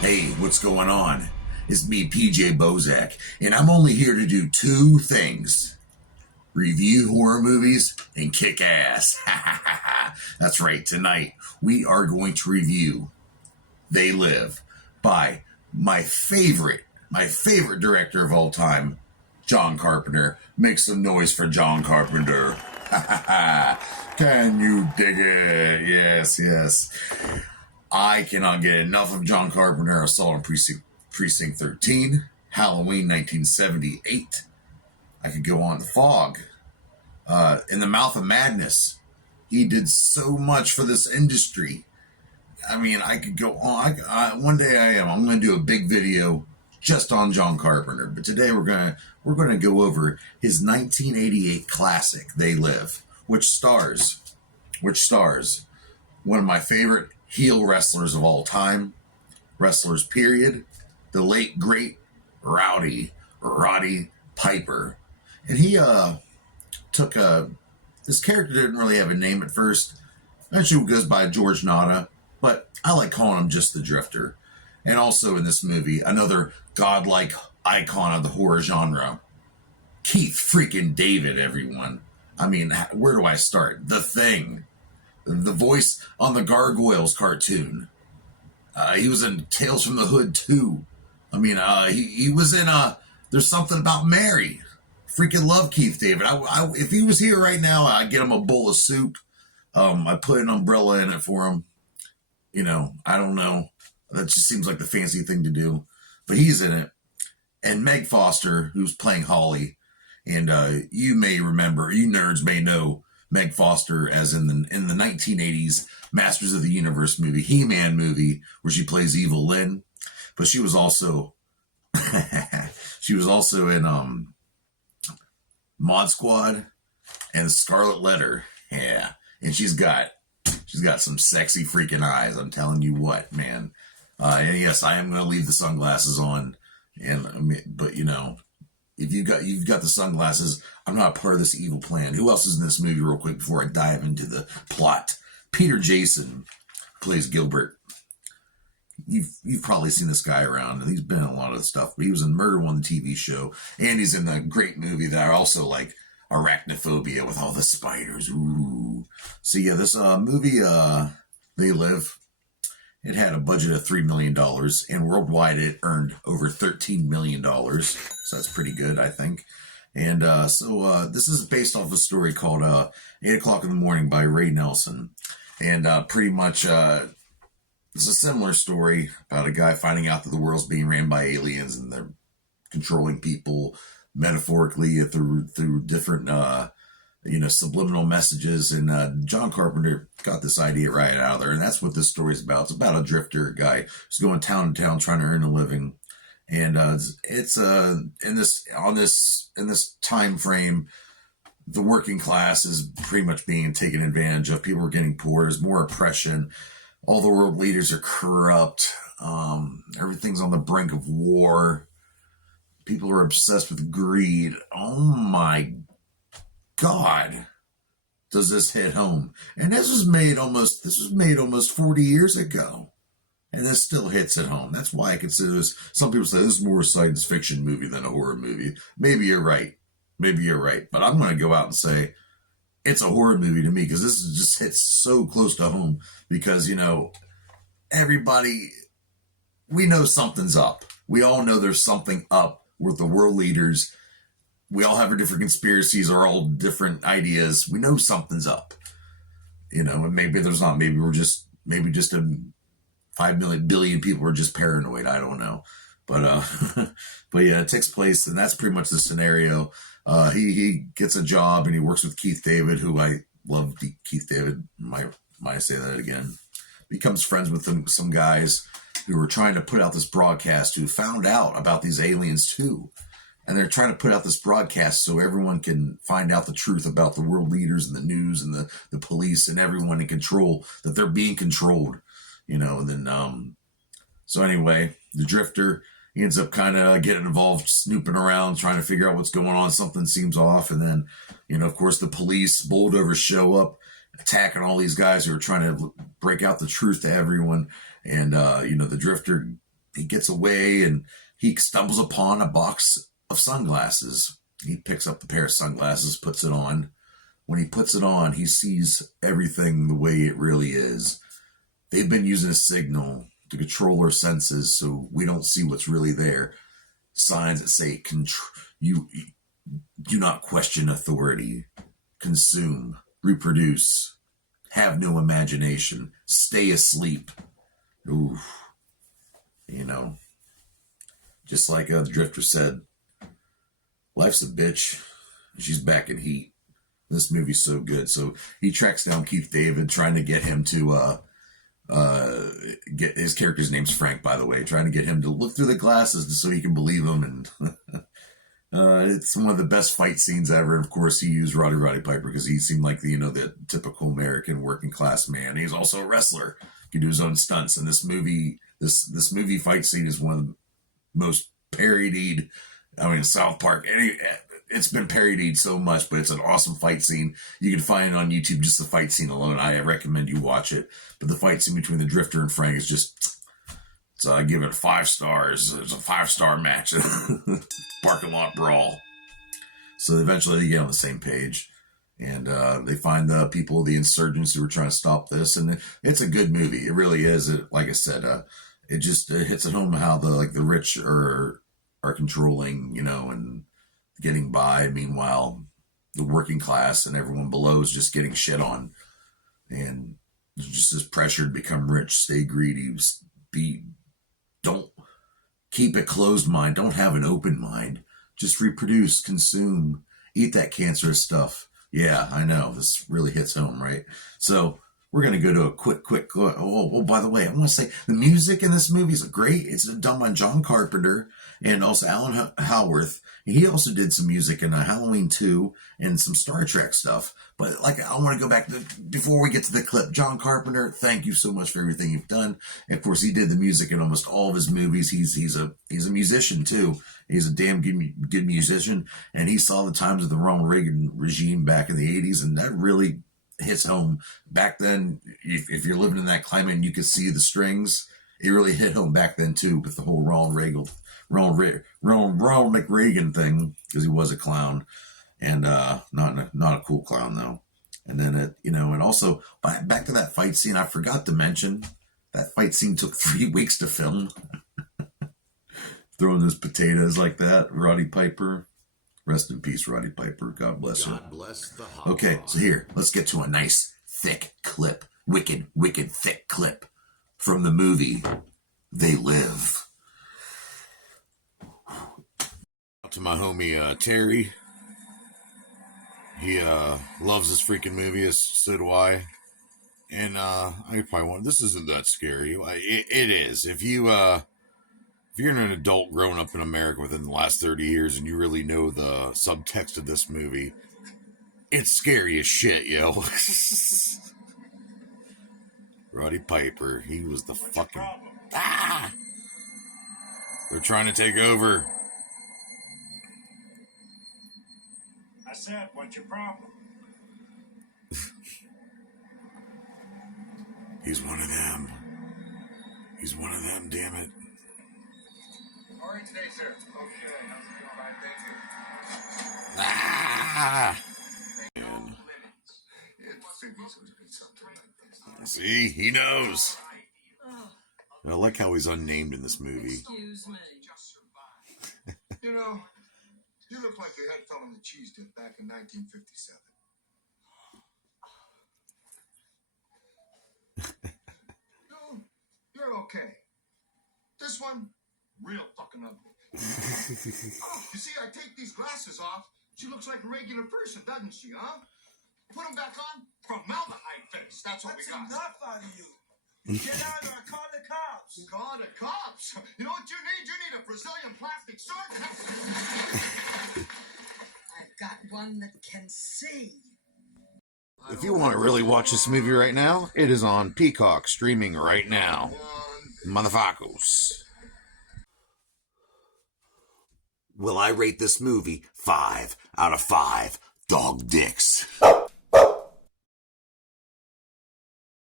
Hey, what's going on? It's me, PJ Bozak, and I'm only here to do two things: review horror movies and kick ass. That's right, tonight we are going to review They Live by my favorite director of all time, John Carpenter. Make some noise for John Carpenter. Can you dig it? Yes, yes. I cannot get enough of John Carpenter. I saw him in Precinct 13, Halloween 1978. I could go on. The Fog, In the Mouth of Madness. He did so much for this industry. I mean, I could go on. One day I'm going to do a big video just on John Carpenter. But today we're gonna go over his 1988 classic, They Live, which stars one of my favorite heel wrestlers of all time, wrestlers period, the late great Roddy Piper. And he took this character didn't really have a name at first. Eventually goes by George Nada, but I like calling him just the Drifter. And also in this movie, another godlike icon of the horror genre, Keith freaking David, everyone. I mean, where do I start? The Thing. The voice on the Gargoyles cartoon. He was in Tales from the Hood 2. I mean, he was in There's Something About Mary. Freaking love Keith David. If he was here right now, I'd get him a bowl of soup. I'd put an umbrella in it for him. You know, I don't know. That just seems like the fancy thing to do. But he's in it. And Meg Foster, who's playing Holly. And you may remember, you nerds may know Meg Foster as in the 1980s Masters of the Universe movie, He-Man movie, where she plays Evil Lynn. But she was also in Mod Squad and Scarlet Letter. Yeah. And she's got some sexy freaking eyes. I'm telling you what, man. And yes, I am going to leave the sunglasses on. But you know, if you've got the sunglasses, I'm not part of this evil plan. Who else is in this movie, real quick, before I dive into the plot? Peter Jason plays Gilbert. You've probably seen this guy around, and he's been in a lot of stuff. But he was in Murder One, the TV show, and he's in the great movie that I also like, Arachnophobia, with all the spiders. Ooh. So yeah, this movie, They Live, it had a budget of $3 million, and worldwide it earned over $13 million. So that's pretty good, I think. And this is based off a story called 8 O'Clock in the Morning by Ray Nelson. And pretty much it's a similar story about a guy finding out that the world's being ran by aliens and they're controlling people metaphorically through different subliminal messages. And John Carpenter got this idea right out of there, and that's what this story is about. It's about a drifter, guy who's going town to town trying to earn a living. And it's in this time frame, the working class is pretty much being taken advantage of. People are getting poor. There's more oppression. All the world leaders are corrupt. Everything's on the brink of war. People are obsessed with greed. Oh my God, does this hit home? And this was made almost 40 years ago. And this still hits at home. That's why I consider this. Some people say this is more a science fiction movie than a horror movie. Maybe you're right. But I'm going to go out and say it's a horror movie to me, because this just hits so close to home. Because, you know, everybody, we know something's up. We all know there's something up with the world leaders. We all have our different conspiracies or all different ideas. We know something's up. You know, and maybe there's not. Maybe just 5 billion people are just paranoid. I don't know. But but yeah, it takes place, and that's pretty much the scenario. He gets a job, and he works with Keith David, who I love. Keith David, might I say that again? Becomes friends with some guys who were trying to put out this broadcast, who found out about these aliens too. And they're trying to put out this broadcast so everyone can find out the truth about the world leaders and the news and the police and everyone in control, that they're being controlled, you know. And then, so anyway, the Drifter, he ends up kind of getting involved, snooping around, trying to figure out what's going on. Something seems off. And then, you know, of course, the police, bulldozers show up, attacking all these guys who are trying to break out the truth to everyone. And, you know, the Drifter he gets away and he stumbles upon a box of sunglasses. He picks up the pair of sunglasses, puts it on. When he puts it on, he sees everything the way it really is. They've been using a signal to control our senses so we don't see what's really there. Signs that say, you do not question authority, consume, reproduce, have no imagination, stay asleep. Ooh, you know, just like the Drifter said, life's a bitch. She's back in heat. This movie's so good. So he tracks down Keith David, trying to get him to get his character's name's Frank, by the way, trying to get him to look through the glasses so he can believe him. And it's one of the best fight scenes ever. And of course, he used Roddy Piper because he seemed like the typical American working class man. He's also a wrestler. He can do his own stunts. And this movie fight scene is one of the most parodied. I mean, South Park. It's been parodied so much, but it's an awesome fight scene. You can find it on YouTube, just the fight scene alone. I recommend you watch it. But the fight scene between the Drifter and Frank is just, I give it 5 stars. It's a 5-star match. Parking lot brawl. So eventually they get on the same page. And they find the people, the insurgents who were trying to stop this. And it's a good movie. It really is. Like I said, it hits at home how the rich are controlling, and getting by. Meanwhile, the working class and everyone below is just getting shit on. And just this pressure to become rich, stay greedy, don't keep a closed mind. Don't have an open mind. Just reproduce, consume, eat that cancerous stuff. Yeah, I know. This really hits home, right? So we're going to go to a quick. Oh, by the way, I want to say the music in this movie is great. It's done by John Carpenter and also Alan Howarth. He also did some music in Halloween 2 and some Star Trek stuff. But I want to go back before we get to the clip. John Carpenter, thank you so much for everything you've done. And of course, he did the music in almost all of his movies. He's a musician too. He's a damn good musician, and he saw the times of the Ronald Reagan regime back in the 80s, and that really hits home. Back then, if you're living in that climate and you could see the strings, it really hit home back then too, with the whole Ronald McReagan thing, because he was a clown, and not a cool clown though. And then and also back to that fight scene, I forgot to mention that fight scene took 3 weeks to film. Throwing those potatoes like that, Roddy Piper. Rest in peace, Roddy Piper. God bless her. God bless the hot Okay, rod. so here, let's get to a nice, thick clip. Wicked, thick clip from the movie They Live. Out to my homie Terry. He loves this freaking movie, so do I. And I probably won't. This isn't that scary. It is. If you're an adult growing up in America within the last 30 years and you really know the subtext of this movie, it's scary as shit, yo. Roddy Piper, he was the fucking... Ah! They're trying to take over. I said, what's your problem? He's one of them. He's one of them, damn it. All right, today, sir. Okay, how's it going? Fine, thank you. Ah! Man. It figures would be something like this. See, he knows. I like how he's unnamed in this movie. Excuse me. You know, you look like your head fell in the cheese dip back in 1957. No, you're okay. This one, real fucking ugly. You see, I take these glasses off. She looks like a regular person, doesn't she, huh? Put them back on. Formaldehyde face. That's what we got. That's enough out of you. Get out or I call the cops. Call the cops. You know what you need? You need a Brazilian plastic surgeon. I've got one that can see. If you want to really watch this movie right now, it is on Peacock, streaming right now. Motherfuckers. Will I rate this movie 5 out of 5 dog dicks?